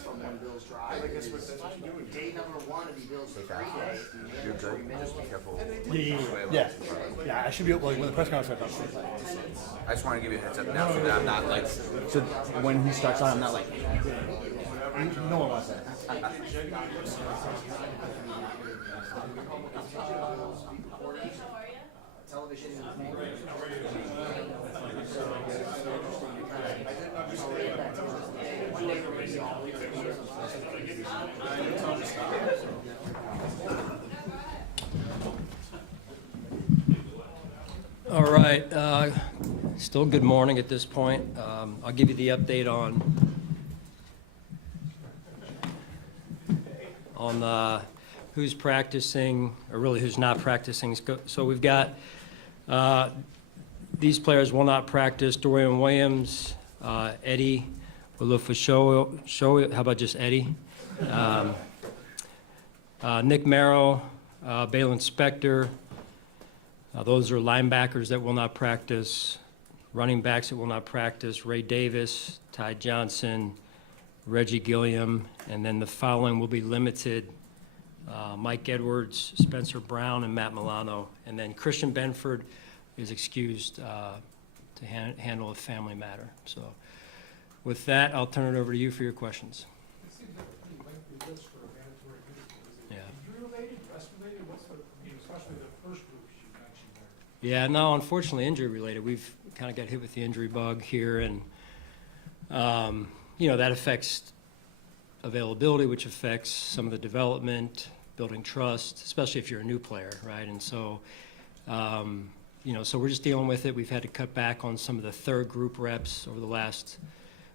from when Bills drive. I guess that's what you're doing. Day number 1 of the Bills 3 days. You're good. Just be careful. Yeah, I should be able, like, when the press conference starts. I just want to give you a heads up now so that I'm not like. So when he starts on, I'm not like, no one wants that. Television. All right, still good morning at this point. I'll give you the update on who's practicing, or really who's not practicing. So we've got these players will not practice: Dorian Williams, Eddie Olufashoyo. How about just Eddie? Nick Merrow, Balin Spector. Those are linebackers that will not practice, running backs that will not practice: Ray Davis, Ty Johnson, Reggie Gilliam, and then the following will be limited: Mike Edwards, Spencer Brown, and Matt Milano. And then Christian Benford is excused to handle a family matter. So with that, I'll turn it over to you for your questions. It seems like a pretty lengthy list for a mandatory physical. Is it Yeah. injury-related, rest-related? What's the, especially the first groups you mentioned there? Yeah, no, unfortunately, injury-related. We've kind of got hit with the injury bug here, and that affects availability, which affects some of the development, building trust, especially if you're a new player, right? And so, so we're just dealing with it. We've had to cut back on some of the third group reps over the last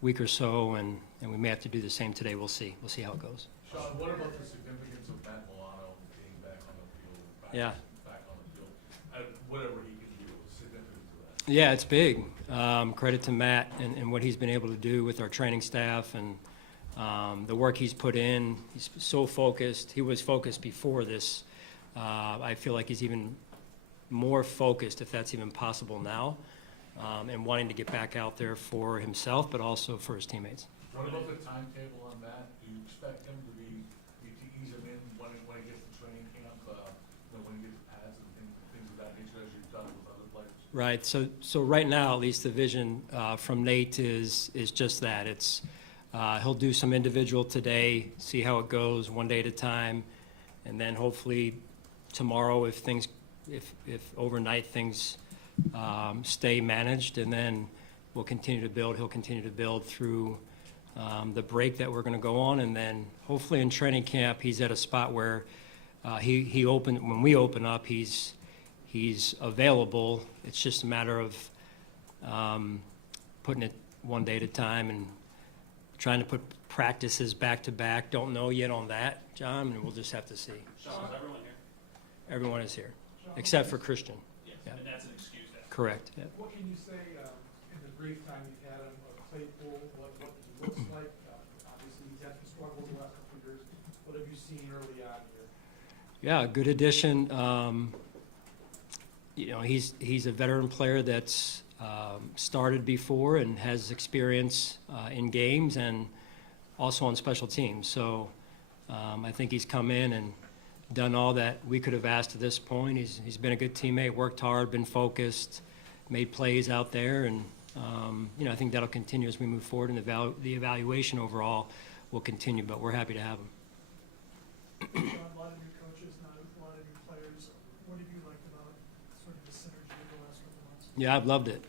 week or so, and we may have to do the same today. We'll see. We'll see how it goes. Sean, what about the significance of Matt Milano being back on the field? Back on the field. Whatever he can do, significant to that. Yeah, it's big. Credit to Matt and what he's been able to do with our training staff and the work he's put in. He's so focused. He was focused before this. I feel like he's even more focused, if that's even possible now, and wanting to get back out there for himself, but also for his teammates. What about the timetable on that? Do you expect him to ease him in when he gets to training camp, when he gets pads and things of that nature, as you've done with other players? Right. So right now, at least the vision from Nate is just that. It's he'll do some individual today, see how it goes, one day at a time, and then hopefully tomorrow, if overnight things stay managed, and then we'll continue to build. He'll continue to build through the break that we're going to go on, and then hopefully in training camp he's at a spot where when we open up, he's available. It's just a matter of putting it one day at a time and trying to put practices back to back. Don't know yet on that, John, and we'll just have to see. Sean, is everyone here? Everyone is here, except for Christian. Yes, Yeah. and that's an excuse then. Correct. Yeah. What can you say in the brief time you've had him, Claypool, what he looks like? Obviously, he's had some struggles the last couple of years. What have you seen early on here? Yeah, good addition. He's a veteran player that's started before and has experience in games and also on special teams. So I think he's come in and done all that we could have asked to this point. He's been a good teammate, worked hard, been focused, made plays out there, and I think that'll continue as we move forward, and the evaluation overall will continue, but we're happy to have him. A lot of new coaches, not a lot of new players. What have you liked about sort of the synergy of the last couple of months? Yeah, I've loved it.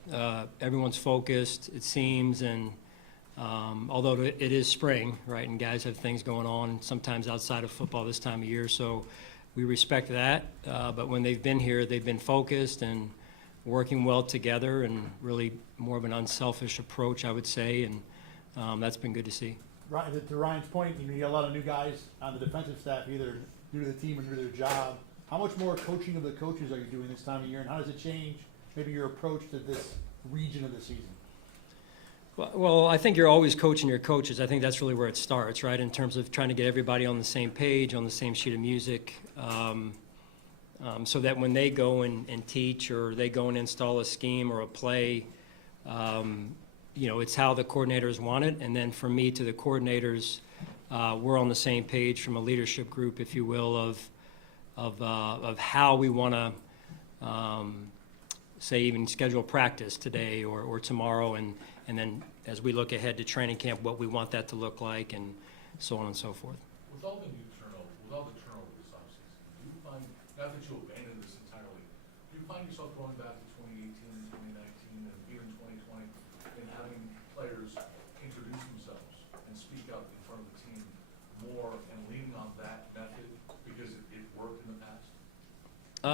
Everyone's focused, it seems, and although it is spring, right, and guys have things going on sometimes outside of football this time of year, so we respect that. But when they've been here, they've been focused and working well together, and really more of an unselfish approach, I would say, and that's been good to see. To Ryan's point, you got a lot of new guys on the defensive staff, either new to the team or new to their job. How much more coaching of the coaches are you doing this time of year, and how does it change maybe your approach to this region of the season? Well, I think you're always coaching your coaches. I think that's really where it starts, right, in terms of trying to get everybody on the same page, on the same sheet of music, so that when they go and teach, or they go and install a scheme or a play, you know, it's how the coordinators want it, and then from me to the coordinators, we're on the same page from a leadership group, if you will, of how we want to, say, even schedule practice today or tomorrow, and then as we look ahead to training camp, what we want that to look like, and so on and so forth. With all the new turnover, with all the turnover this offseason, do you find, not that you abandoned this entirely, do you find yourself going back to 2018 and 2019 and even 2020 and having players introduce themselves and speak out in front of the team more and leaning on that method because it worked in the past?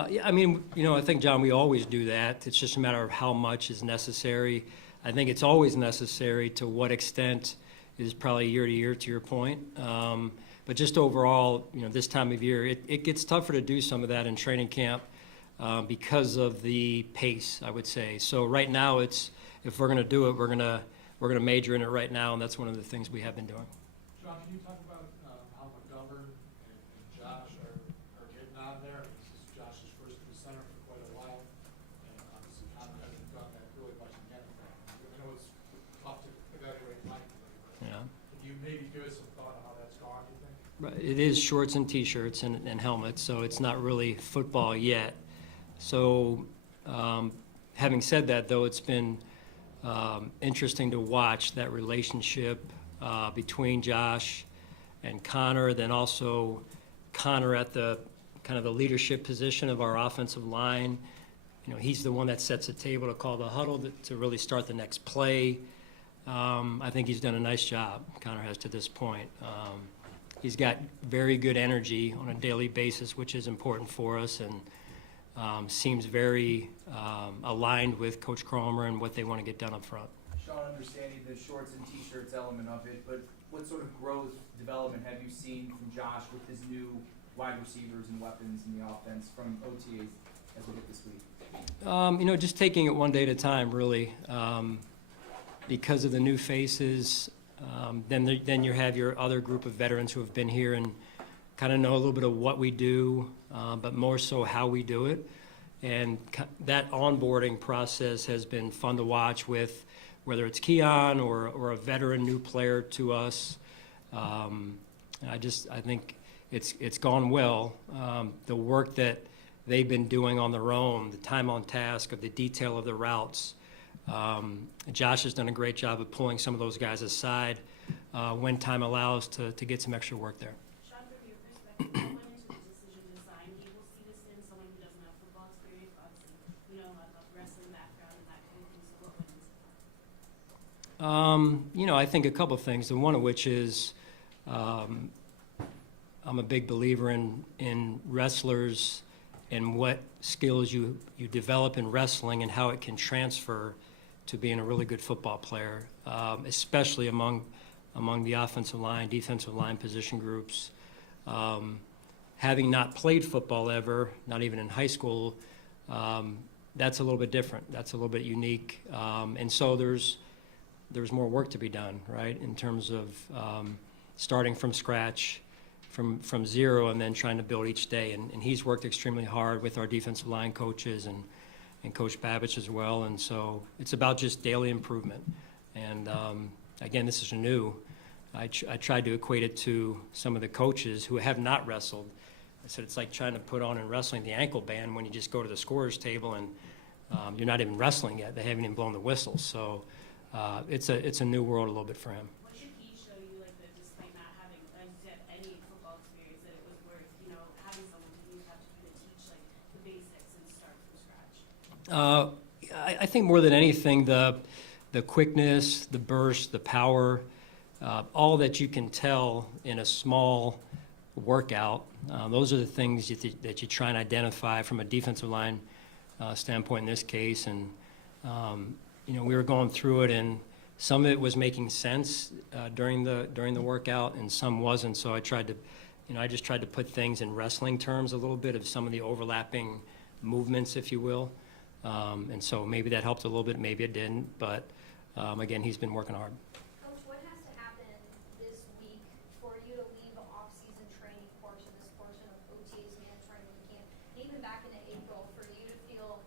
Yeah, I mean, you know, I think, John, we always do that. It's just a matter of how much is necessary. I think it's always necessary. To what extent is probably year to year, to your point. But just overall, you know, this time of year, it gets tougher to do some of that in training camp because of the pace, I would say. So right now, it's, if we're going to do it, we're going to major in it right now, and that's one of the things we have been doing. John, can you talk about how McDermott and Josh are getting on there? This is Josh's first in the center for quite a while, and obviously Connor hasn't done that really much again. I know it's tough to evaluate Mike, but Yeah. can you maybe give us some thought on how that's gone, you think? Right, it is shorts and T-shirts and helmets, so it's not really football yet. So, having said that, though, it's been interesting to watch that relationship between Josh and Connor, then also Connor at the kind of the leadership position of our offensive line. You know, he's the one that sets the table to call the huddle to really start the next play. I think he's done a nice job, Connor has to this point. He's got very good energy on a daily basis, which is important for us, and seems very aligned with Coach Cromer and what they want to get done up front. Sean, understanding the shorts and T-shirts element of it, but what sort of growth development have you seen from Josh with his new wide receivers and weapons in the offense from OTAs as we hit this week? You know, just taking it one day at a time, really. Because of the new faces, then you have your other group of veterans who have been here and kind of know a little bit of what we do, but more so how we do it. And that onboarding process has been fun to watch, with whether it's Keon or a veteran new player to us. I think it's gone well. The work that they've been doing on their own, the time on task of the detail of the routes. Josh has done a great job of pulling some of those guys aside when time allows to get some extra work there. Sean, from your perspective, what went into the decision to sign Gable Stevenson, someone who doesn't have football experience, obviously, you know, a wrestling background and that kind of thing, so what went into that? You know, I think a couple of things, and one of which is I'm a big believer in wrestlers and what skills you develop in wrestling and how it can transfer to being a really good football player, especially among the offensive line, defensive line position groups. Having not played football ever, not even in high school, that's a little bit different. That's a little bit unique. And so there's more work to be done, right, in terms of starting from scratch, from zero, and then trying to build each day. And he's worked extremely hard with our defensive line coaches and Coach Babich as well. And so it's about just daily improvement. And again, this is new. I tried to equate it to some of the coaches who have not wrestled. I said it's like trying to put on in wrestling the ankle band when you just go to the scorer's table and you're not even wrestling yet. They haven't even blown the whistle. So it's a new world a little bit for him. What did he show you, like, that despite not having any football experience, that it was worth, you know, having someone who you have to kind of teach, like, the basics and start from scratch? I think more than anything, the quickness, the burst, the power, all that you can tell in a small workout, those are the things that you try and identify from a defensive line standpoint in this case. And, you know, we were going through it, and some of it was making sense during the workout, and some wasn't. So I just tried to put things in wrestling terms a little bit of some of the overlapping movements, if you will. And so maybe that helped a little bit, maybe it didn't. But again, he's been working hard. Coach, what has to happen this week for you to leave the off-season training portion, this portion of OTA's mandatory camp, and even back into April, for you to feel,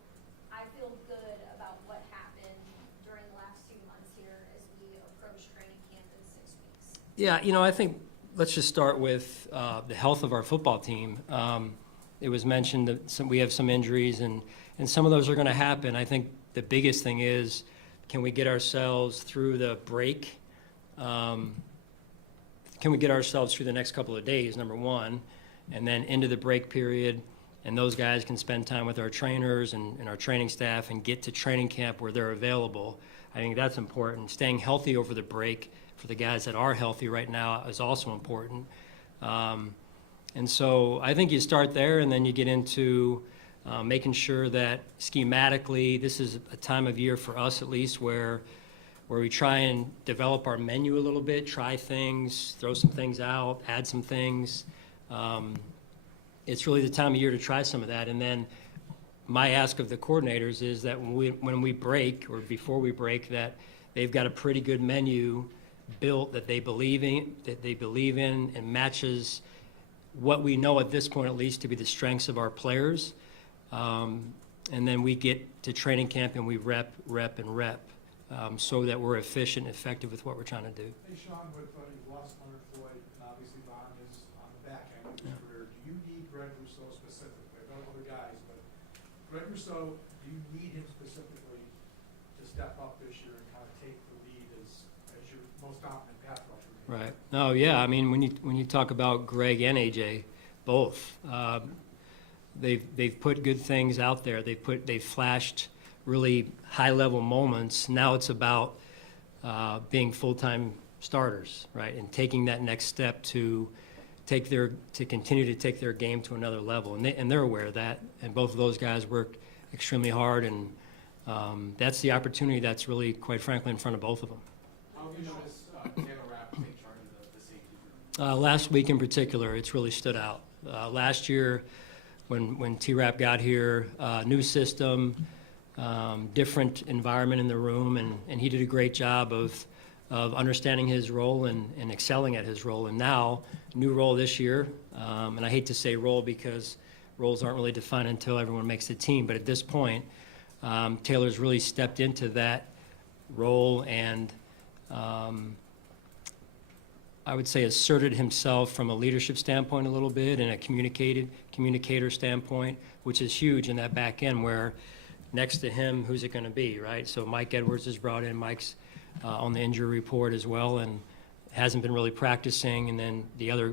I feel good about what happened during the last 2 months here Yeah, I think, let's just start with the health of our football team. It was mentioned that we have some injuries, and some of those are going to happen. I think the biggest thing is, can we get ourselves through the break? Can we get ourselves through the next couple of days, number one, and then into the break period, and those guys can spend time with our trainers and our training staff and get to training camp where they're available. I think that's important. Staying healthy over the break for the guys that are healthy right now is also important. And so I think you start there, and then you get into making sure that schematically, this is a time of year for us at least where we try and develop our menu a little bit, try things, throw some things out, add some things. It's really the time of year to try some of that. And then my ask of the coordinators is that when we break, or before we break, that they've got a pretty good menu built that they believe in and matches what we know at this point, at least, to be the strengths of our players. And then we get to training camp and we rep, so that we're efficient and effective with what we're trying to do. Hey, Sean, with you lost Leonard Floyd, and obviously Von is on the back end of his career, do you need Greg Rousseau specifically? I know other guys, but Greg Rousseau, do you need him specifically to step up this year and kind of take the lead as your most dominant pass rusher? Right. No, yeah. I mean, when you talk about Greg and AJ, both, they've put good things out there. They've flashed really high-level moments. Now it's about being full-time starters, right, and taking that next step to continue to take their game to another level. And they're aware of that. And both of those guys work extremely hard, and that's the opportunity that's really, quite frankly, in front of both of them. How have you noticed Taylor Rapp take charge of the safety group? Last week in particular, it's really stood out. Last year, when T-Rap got here, new system, different environment in the room, and he did a great job of understanding his role and excelling at his role. And now, new role this year, and I hate to say role because roles aren't really defined until everyone makes the team, but at this point, Taylor's really stepped into that role and I would say asserted himself from a leadership standpoint a little bit and a communicator standpoint, which is huge in that back end where next to him, who's it going to be, right? So Mike Edwards is brought in. Mike's on the injury report as well and hasn't been really practicing, and then the other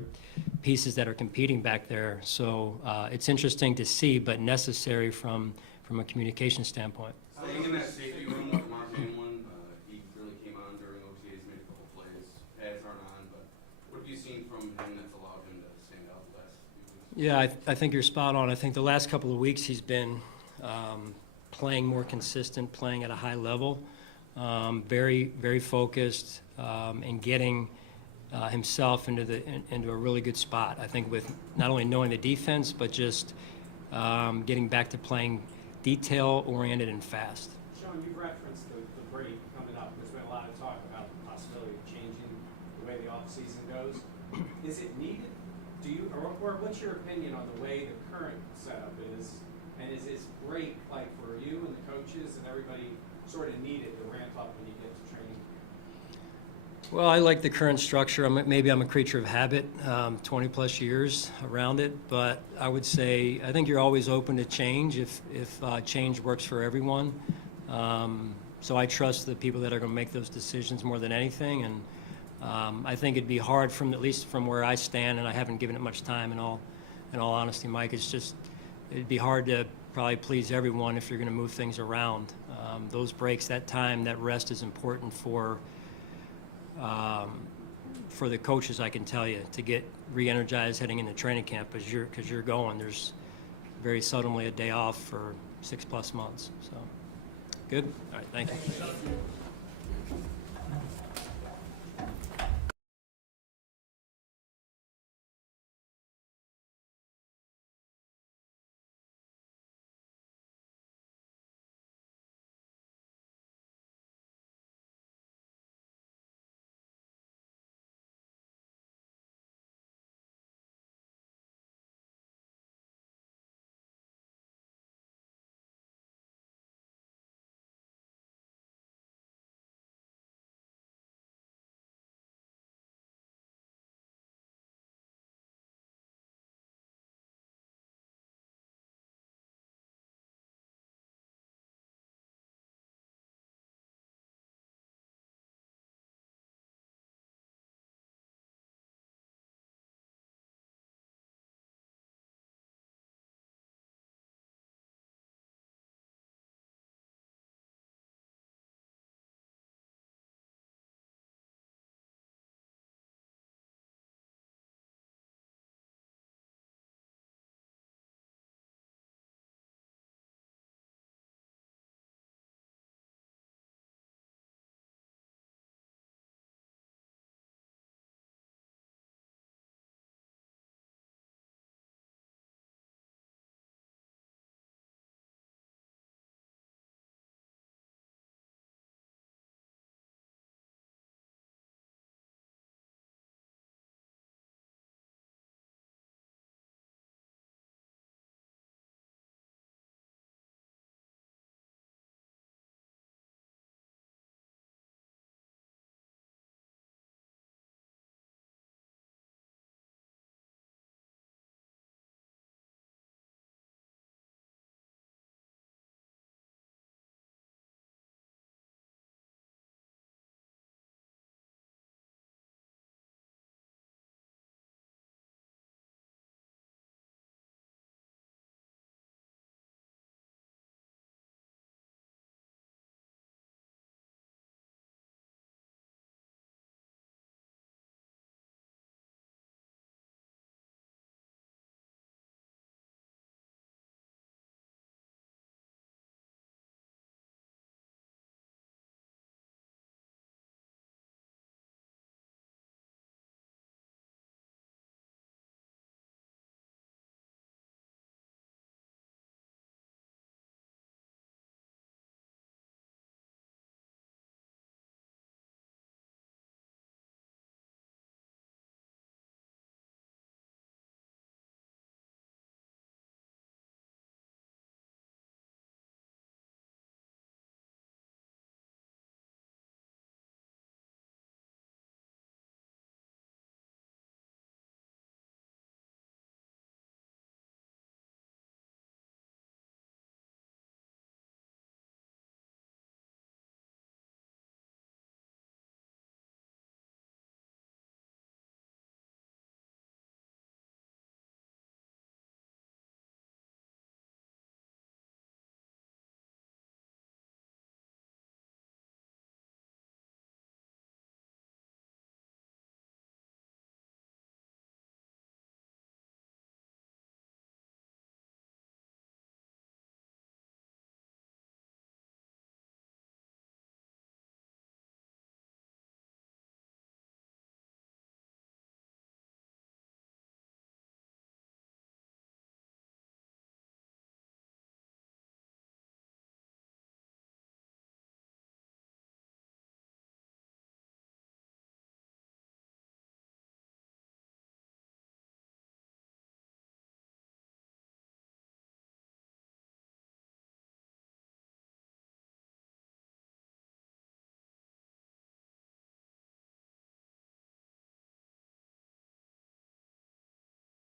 pieces that are competing back there. So it's interesting to see, but necessary from a communication standpoint. Staying in that safety room with Mark Hamlin, he really came on during OTAs, made a couple plays. Pads aren't on, but what have you seen from him that's allowed him to stand out the last few weeks? Yeah, I think you're spot on. I think the last couple of weeks he's been playing more consistent, playing at a high level, very, very focused, and getting himself into a really good spot. I think with not only knowing the defense, but just getting back to playing detail-oriented and fast. Sean, you referenced the break coming up. There's been a lot of talk about the possibility of changing the way the offseason goes. Is it needed? Do you, or what's your opinion on the way the current setup is? And is this break, like for you and the coaches and everybody, sort of needed to ramp up when you get to training camp? Well, I like the current structure. Maybe I'm a creature of habit, 20-plus years around it. But I would say I think you're always open to change if change works for everyone. So I trust the people that are going to make those decisions more than anything. And I think it'd be hard, at least from where I stand, and I haven't given it much time in all honesty, Mike. It'd be hard to probably please everyone if you're going to move things around. Those breaks, that time, that rest is important for the coaches, I can tell you, to get re-energized heading into training camp because you're going. There's very seldomly a day off for 6+ months. So, good. All right, thank you.